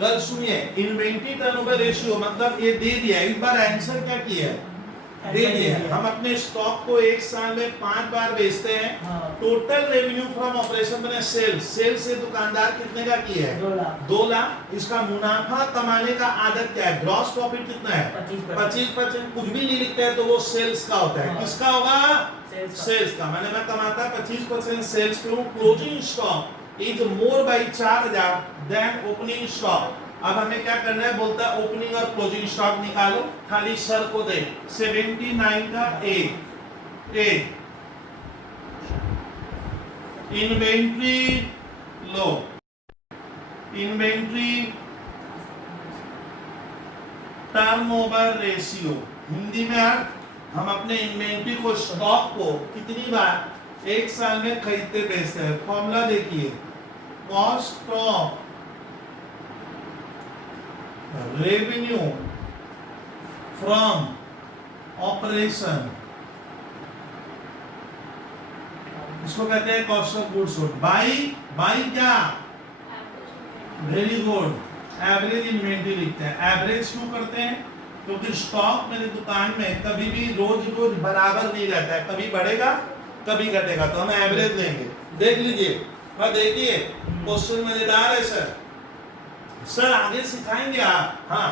गर्ल सुनिए। इन्वेंटरी टर्नओवर रेशियो मतलब ये दे दिया, इस बार आंसर क्या किया है, दे दिया। हम अपने स्टॉक को एक साल में 5 बार बेचते हैं। टोटल रेवेन्यू फ्रॉम ऑपरेशन बने सेल्स से दुकानदार कितने का किया है, 2 लाख। इसका मुनाफा कमाने का आदत क्या है, ग्रॉस प्रॉफिट कितना है, 25%। कुछ भी नहीं लिखते हैं तो वो सेल्स का होता है, किसका होगा, सेल्स का। मैंने मैं कमाता 25% सेल्स पे हूँ। Closing stock is more by 4000 than opening stock. अब हमें क्या करना है, बोलता है ओपनिंग और क्लोजिंग स्टॉक निकालो, खाली सर को दे। 79 का ए इन्वेंट्री लो, इन्वेंट्री टर्नओवर रेशियो। हिंदी में हम अपने इन्वेंट्री को स्टॉक को कितनी बार एक साल में खरीदते बेचते हैं। फॉर्मूला देखिए, cost of revenue from operation, इसको कहते हैं cost of goods sold. By क्या, वेरी गुड, एवरेज इन्वेंटरी लिखते हैं। एवरेज क्यों करते हैं, क्योंकि स्टॉक मेरी दुकान में कभी भी रोज बराबर नहीं रहता है, कभी बढ़ेगा कभी घटेगा, तो हम एवरेज लेंगे। देख लीजिए, देखिए क्वेश्चन मजेदार है सर। सर आगे सिखाएंगे आप। हाँ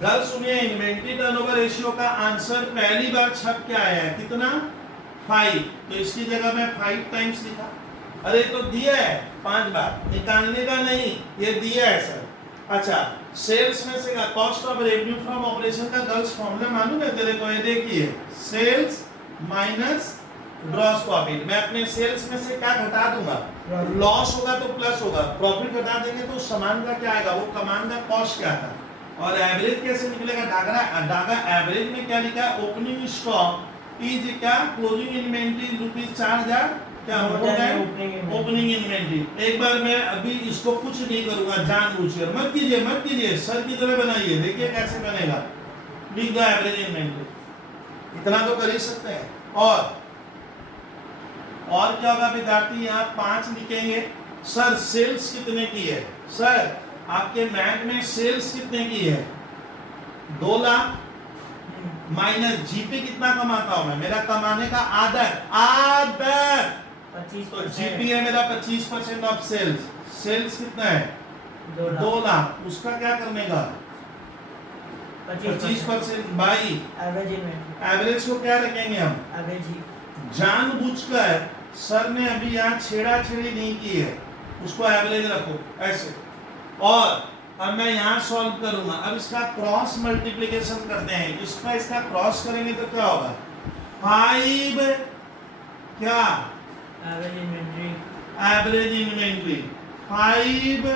गर्ल सुनिए, इन्वेंटरी टर्नओवर रेशियो का आंसर पहली बार छप के आया है, कितना, 5। तो इसकी जगह मैं 5 टाइम्स लिखा। अरे तो दिया है 5 बार, निकालने का नहीं, ये दिया है सर। अच्छा, सेल्स में से cost of revenue from operation का गर्ल्स फॉर्मूला मालूम है तेरे को, ये देखिए सेल्स माइनस ग्रॉस प्रॉफिट। मैं अपने सेल्स में से क्या घटा दूंगा, लॉस होगा तो प्लस होगा, प्रॉफिट घटा देंगे तो सामान का क्या आएगा, वो सामान का कॉस्ट क्या था। और एवरेज कैसे निकलेगा, डागा एवरेज में क्या लिखा है, ओपनिंग स्टॉक इज क्या, क्लोजिंग इन्वेंटरी ₹4000 क्या होता है, ओपनिंग इन्वेंटरी। एक बार मैं अभी इसको कुछ नहीं करूंगा, जानबूझकर मत कीजिए, सर की तरह बनाइए, देखिए कैसे बनेगा। लिख दो एवरेज इन्वेंटरी, इतना तो कर ही सकते हैं। और क्या होगा विद्यार्थी, यहाँ 5 लिखेंगे। सर सेल्स कितने की है, सर आपके मैट में सेल्स कितने की है? 2 लाख माइनस जीपी कितना कमाता हूं मैं? मेरा कमाने का आदत 25 तो जीपी है मेरा 25% ऑफ सेल्स। सेल्स कितना है? 2 लाख। उसका क्या करने का? 25% बाई एवरेज इन्वेंटरी, एवरेज को क्या रखेंगे हम? एवरेज ही। जानबूझकर सर ने अभी यहाँ छेड़ी नहीं की है, उसको एवरेज रखो ऐसे। और अब मैं यहाँ सॉल्व करूंगा। अब इसका क्रॉस मल्टीप्लिकेशन करते हैं। इसका क्रॉस करेंगे तो क्या होगा? 5 क्या? Average inventory, average inventory 5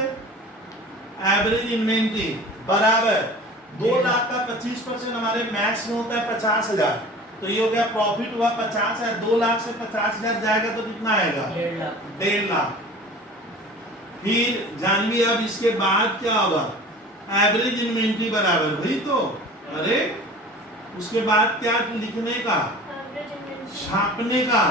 average inventory बराबर 2 लाख का 25% हमारे मैथ्स में होता है 50,000। तो ये हो गया प्रॉफिट हुआ 50 है। 2 लाख से 50,000 जाएगा तो कितना आएगा? 1.5 लाख। 1.5 लाख। फिर जानवी अब इसके बाद क्या होगा? एवरेज इन्वेंट्री बराबर वही तो। अरे उसके बाद क्या लिखने का? छापने का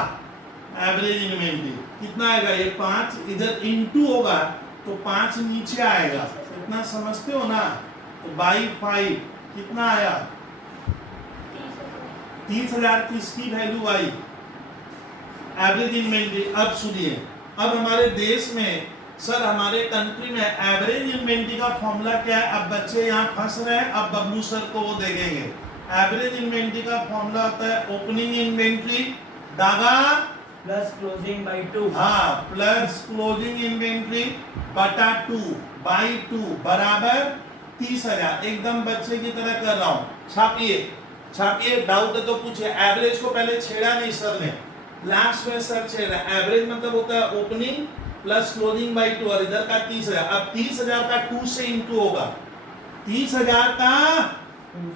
एवरेज इन्वेंट्री कितना आएगा? ये 5 इधर इनटू होगा तो 5 नीचे आएगा। इतना समझते हो ना? तो बाई 5 कितना आया? 30,000 की इसकी वैल्यू आई एवरेज इन्वेंट्री। अब सुनिए, अब हमारे देश में सर हमारे कंट्री में एवरेज इन्वेंट्री का फॉर्मूला क्या है? अब बच्चे यहाँ फंस रहे हैं, अब बबलू सर को वो देखेंगे। एवरेज इन्वेंट्री का फॉर्मूला होता है ओपनिंग इन्वेंट्री दागा प्लस क्लोजिंग बाय 2। हाँ, प्लस क्लोजिंग इन्वेंट्री बटा 2 बाई 2 बराबर 30,000। एकदम बच्चे की तरह कर रहा हूँ। छापिए, डाउट है तो पूछिए। एवरेज को पहले छेड़ा नहीं सर ने, लास्ट में सर छेड़ा। एवरेज मतलब होता है ओपनिंग प्लस क्लोजिंग बाई 2 और इधर का 30,000। अब 30,000 का 2 से इंटू होगा। 30,000 का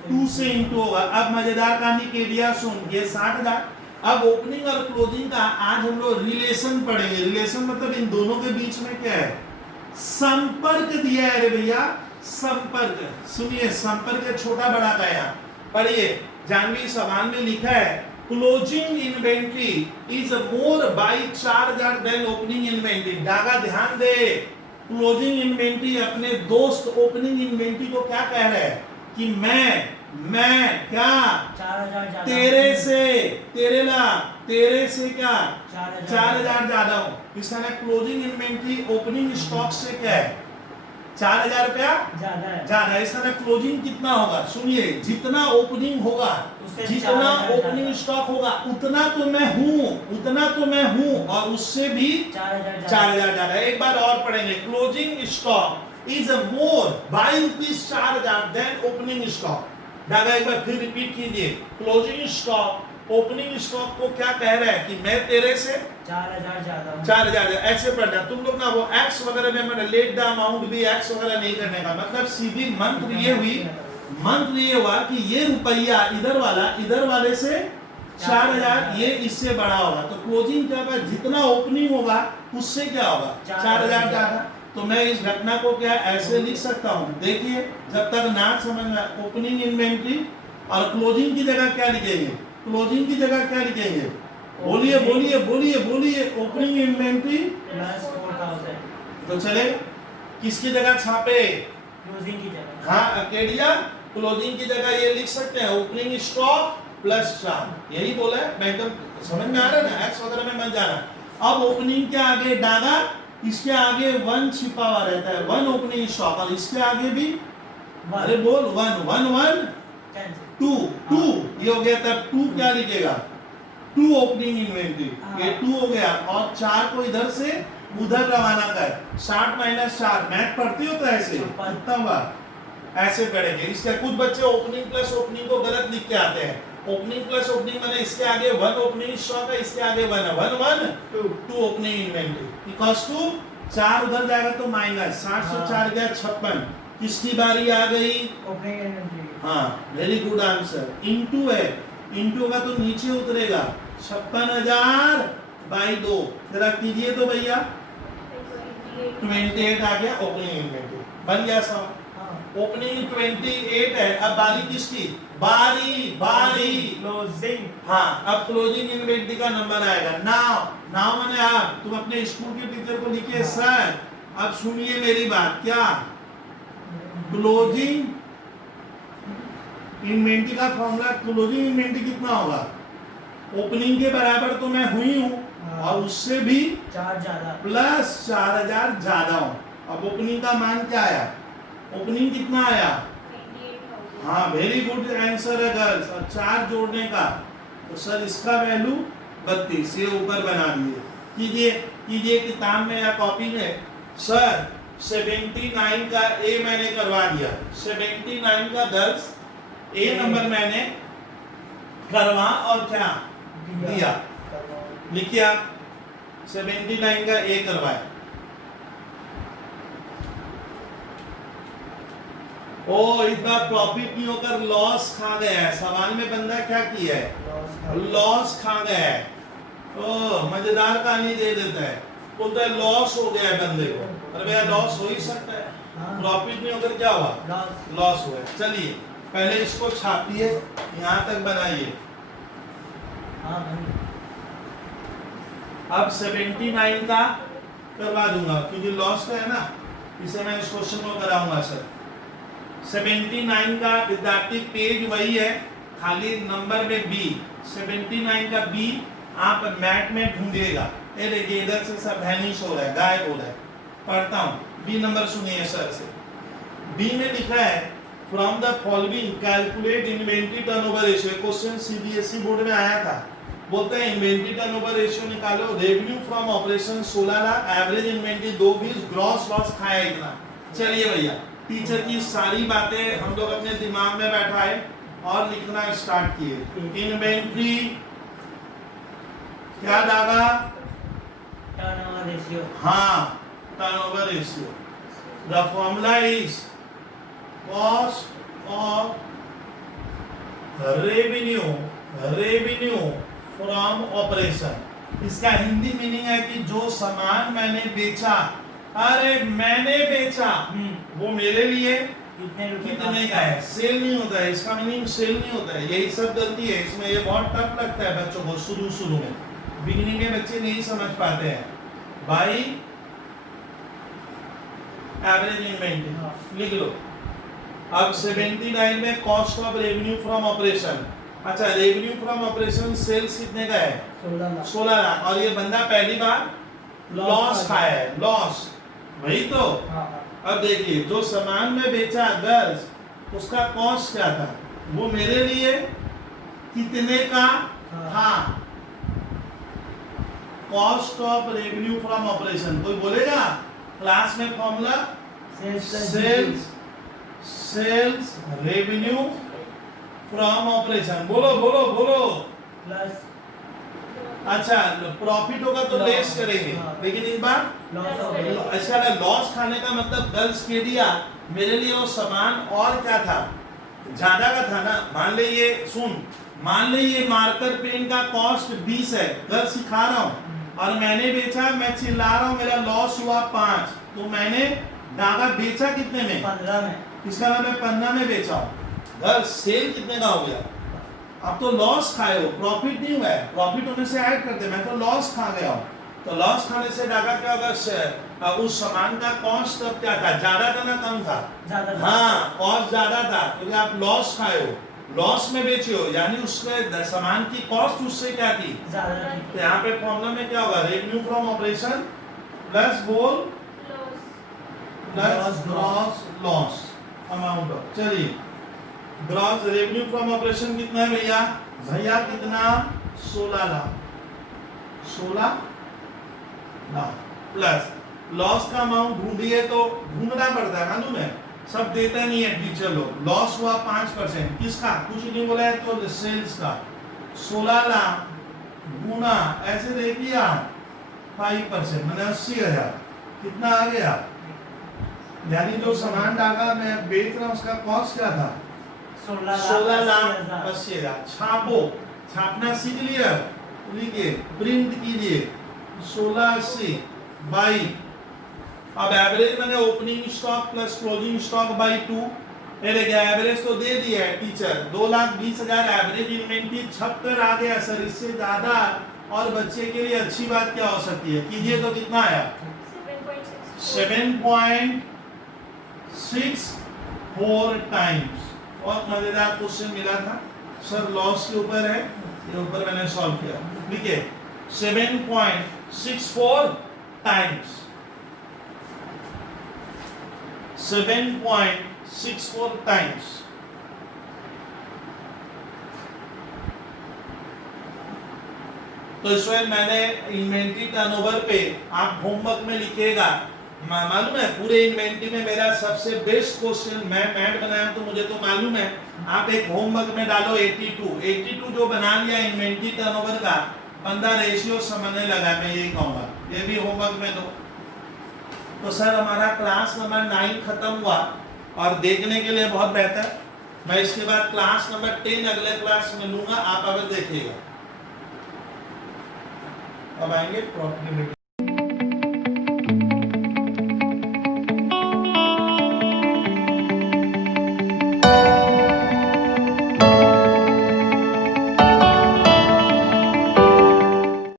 2 से इंटू होगा। अब मजेदार कहानी के लिया सुन, ये 60,000। अब ओपनिंग और क्लोजिंग का आज हम लोग रिलेशन पढ़ेंगे। रिलेशन मतलब इन दोनों के बीच में क्या है? संपर्क दिया है रे भैया, संपर्क। सुनिए, संपर्क छोटा बड़ा का यहाँ पढ़िए। जानवी सवाल में लिखा है closing inventory is more by 4,000 than opening inventory. Daga ध्यान दे, क्लोजिंग इन्वेंट्री अपने दोस्त ओपनिंग इन्वेंट्री को क्या कह रहा है कि मैं क्या 4,000 तेरे से क्या 4,000 ज्यादा हूं। इसका ना क्लोजिंग इन्वेंट्री ओपनिंग स्टॉक से क्या है? 4,000 रुपया ज्यादा है। इसका ना क्लोजिंग कितना होगा? सुनिए, जितना ओपनिंग होगा, जितना ओपनिंग स्टॉक होगा उतना तो मैं हूं और उससे भी 4,000 ज्यादा है। एक बार और पढ़ेंगे। Closing stock is more by ₹4,000 than opening stock. दादा एक बार फिर रिपीट कीजिए। क्लोजिंग स्टॉक ओपनिंग स्टॉक को क्या कह रहा है कि मैं तेरे से 4,000 ज्यादा हूं। 4,000 ऐसे पढ़ना। तुम लोग ना वो एक्स वगैरह में मैंने लेट द अमाउंट भी एक्स वगैरह नहीं करने का मतलब सीधी मंत्र ये हुआ कि ये रुपया इधर वाले से 4,000 ये इससे बड़ा होगा। तो क्लोजिंग क्या होगा? जितना ओपनिंग होगा उससे क्या होगा? 4,000 ज्यादा। तो मैं इस घटना को क्या ऐसे लिख सकता हूँ? देखिए, जब तक ना समझ में, ओपनिंग इन्वेंट्री और क्लोजिंग की जगह क्या लिखेंगे? क्लोजिंग की जगह क्या लिखेंगे? बोलिए। ओपनिंग इन्वेंट्री प्लस 4,000 तो चले किसकी जगह छापे? क्लोजिंग की जगह। हाँ, अकेडिया क्लोजिंग की जगह ये लिख सकते हैं ओपनिंग स्टॉक प्लस 4। यही बोला है। मैं एकदम समझ में आ रहा है ना? एक्स वगैरह में मत जाना। अब ओपनिंग के आगे डागा, इसके आगे 1 छिपा हुआ रहता है, 1 ओपनिंग स्टॉक और इसके आगे भी अरे बोल 1 2 ये हो गया। तब 2 क्या लिखेगा? 2 ओपनिंग इन्वेंट्री, ये 2 हो गया और 4 को इधर से उधर रवाना कर। 60 माइनस 4 मैथ पढ़ती हो तो ऐसे कितना हुआ? ऐसे करेंगे। इसके कुछ बच्चे ओपनिंग प्लस ओपनिंग को गलत लिख के आते हैं। ओपनिंग प्लस ओपनिंग माने इसके आगे 1 ओपनिंग स्टॉक है, इसके आगे 1 है। 2 ओपनिंग इन्वेंटरी इक्वल्स टू 4 उधर जाएगा तो माइनस 60 से 4 गया 56। किसकी बारी आ गई? Opening inventory. हाँ, वेरी गुड आंसर। इनटू है, इनटू का तो नीचे उतरेगा 56,000 बाई 2 जरा कीजिए तो भैया। 28 आ गया ओपनिंग इन्वेंटरी बन गया सब। ओपनिंग 28 है। अब बारी किसकी? बारी क्लोजिंग। हाँ, अब क्लोजिंग इन्वेंटरी का नंबर आएगा। नाउ मैंने आप तुम अपने स्कूल के टीचर को लिखे सर अब सुनिए मेरी बात। क्या क्लोजिंग इन्वेंटरी का फॉर्मूला, क्लोजिंग इन्वेंटरी कितना होगा? ओपनिंग के बराबर तो मैं हुई हूँ और उससे भी 4 ज्यादा प्लस 4000 ज्यादा हूँ। अब ओपनिंग का मान क्या आया? ओपनिंग कितना आया? 28,000। हाँ, वेरी गुड आंसर है गर्ल्स। और 4 जोड़ने का तो सर इसका वैल्यू 32, ये ऊपर बना दिए। कीजिए किताब में या कॉपी में। सर 79 का ए मैंने करवा दिया। 79 का गर्ल्स ए नंबर मैंने करवा और क्या दिया, लिखिए आप 79 का ए करवाया। ओ इस बार प्रॉफिट नहीं होकर लॉस खा गया है। सवाल में बंदा क्या किया है? लॉस खा गया है। ओ मजेदार कहानी दे देता है, बोलता है लॉस हो गया है बंदे को। अरे भैया लॉस हो ही सकता है, प्रॉफिट नहीं होकर क्या हुआ? लॉस हुआ है। चलिए पहले इसको छापिए, यहाँ तक बनाइए। अब 79 का करवा दूंगा क्योंकि लॉस का है ना, इसे मैं इस क्वेश्चन को कराऊंगा सर। 79 का विद्यार्थी पेज वही है, खाली नंबर में बी। 79 का बी आप मैट में ढूंढिएगा। ये देखिए इधर से सब वैनिश हो रहा है, गायब हो रहा है। पढ़ता हूँ, बी नंबर सुनिए सर से। बी में लिखा है from the following calculate inventory turnover ratio. Question CBSE board में आया था। बोलते हैं इन्वेंटरी टर्नओवर रेशियो निकालो। Revenue from operation 16 lakh, average inventory 220, gross loss खाया इतना। चलिए भैया टीचर की सारी बातें हम लोग अपने दिमाग में बैठाए और लिखना स्टार्ट किए। इन्वेंटरी क्या दागा? Turnover ratio. हाँ, turnover ratio. The formula is cost of revenue from operation. इसका हिंदी मीनिंग है कि जो सामान मैंने बेचा, अरे मैंने बेचा, वो मेरे लिए कितने का है? सेल नहीं होता है, इसका मीनिंग सेल नहीं होता है। यही सब गलती है इसमें। ये बहुत टफ लगता है बच्चों को शुरू में, बिगिनिंग में बच्चे नहीं समझ पाते हैं। बाई एवरेज इन्वेंटरी लिख लो। अब 79 में cost of revenue from operation. अच्छा, रेवेन्यू फ्रॉम ऑपरेशन सेल्स कितने का है? 16 लाख। और ये बंदा पहली बार लॉस खाया है, लॉस, वही तो। अब देखिए जो सामान में बेचा गर्ल्स, उसका कॉस्ट क्या था? वो मेरे लिए कितने का था? Cost of revenue from operation. कोई बोलेगा क्लास में formula? Sales revenue from operation. बोलो प्लस। अच्छा, प्रॉफिट होगा तो लेस करेंगे, लेकिन इस बार अच्छा लॉस खाने का मतलब गर्ल्स के दिया मेरे लिए वो सामान और क्या था? ज्यादा का था ना। मान ले ये मार्कर पेन का कॉस्ट 20 है, गर्ल्स सिखा रहा हूँ, और मैंने बेचा, मैं चिल्ला रहा हूँ, मेरा लॉस हुआ 5, तो मैंने धागा बेचा कितने में? 15 में। इसका नाम मैं 15 में बेचा हूँ। गर्ल्स सेल कितने का हो गया? अब तो लॉस खाए हो, प्रॉफिट नहीं हुआ है। प्रॉफिट होने से ऐड करते, मैं तो लॉस खा गया हूँ। तो लॉस खाने से डागा क्या होगा? उस सामान का कॉस्ट तब क्या था? ज्यादा था ना कम था? ज्यादा था। हाँ, कॉस्ट ज्यादा था क्योंकि आप लॉस खाए हो, लॉस में बेचे हो, यानी उसमें सामान की कॉस्ट उससे क्या थी? ज्यादा थी। तो यहाँ पे फॉर्मूला में क्या होगा? Revenue from operation plus gross loss amount of. चलिए ग्रॉस रेवेन्यू फ्रॉम ऑपरेशन कितना है भैया? कितना? 16 लाख। 16 लाख प्लस लॉस का अमाउंट ढूंढिए, तो ढूंढना पड़ता है, मालूम है, सब देता नहीं है टीचर लोग। लॉस हुआ 5%, किसका? कुछ नहीं बोला है तो सेल्स का। 16 लाख गुना ऐसे देखिए आप 5%, मैंने 80,000 कितना आ गया? यानी जो सामान डाला मैं बेच रहा हूँ उसका कॉस्ट क्या था? 16 लाख 80,000। छापना सीख लिया, लिखिए, प्रिंट कीजिए 1680 बाई, अब एवरेज मैंने opening stock plus closing stock by 2। Average तो दे दिया है टीचर, 2,20,000 एवरेज इन्वेंटरी 76 आ गया सर। इससे ज्यादा और बच्चे के लिए अच्छी बात क्या हो सकती है? कीजिए तो कितना आया? 7.6 4 टाइम्स। बहुत मजेदार क्वेश्चन मिला था सर, लॉस के ऊपर है, ये ऊपर मैंने सॉल्व किया। ठीक है, 7.64 टाइम्स, 7.64 टाइम्स। तो इसमें मैंने इन्वेंट्री टर्नओवर पे आप होमवर्क में लिखिएगा, मालूम है पूरे इन्वेंट्री में मेरा सबसे बेस्ट क्वेश्चन मैं मैट बनाया तो मुझे तो मालूम है, आप एक होमवर्क में डालो 82 जो बना लिया इन्वेंट्री टर्नओवर का, बंदा रेशियो समझने लगा, मैं यही कहूंगा, ये भी होमवर्क में दो। तो सर हमारा क्लास नंबर 9 खत्म हुआ और देखने के लिए बहुत बेहतर, मैं इसके बाद क्लास नंबर 10 अगले क्लास में लूंगा, आप अब देखिएगा। अब आएंगे प्रॉपर्टी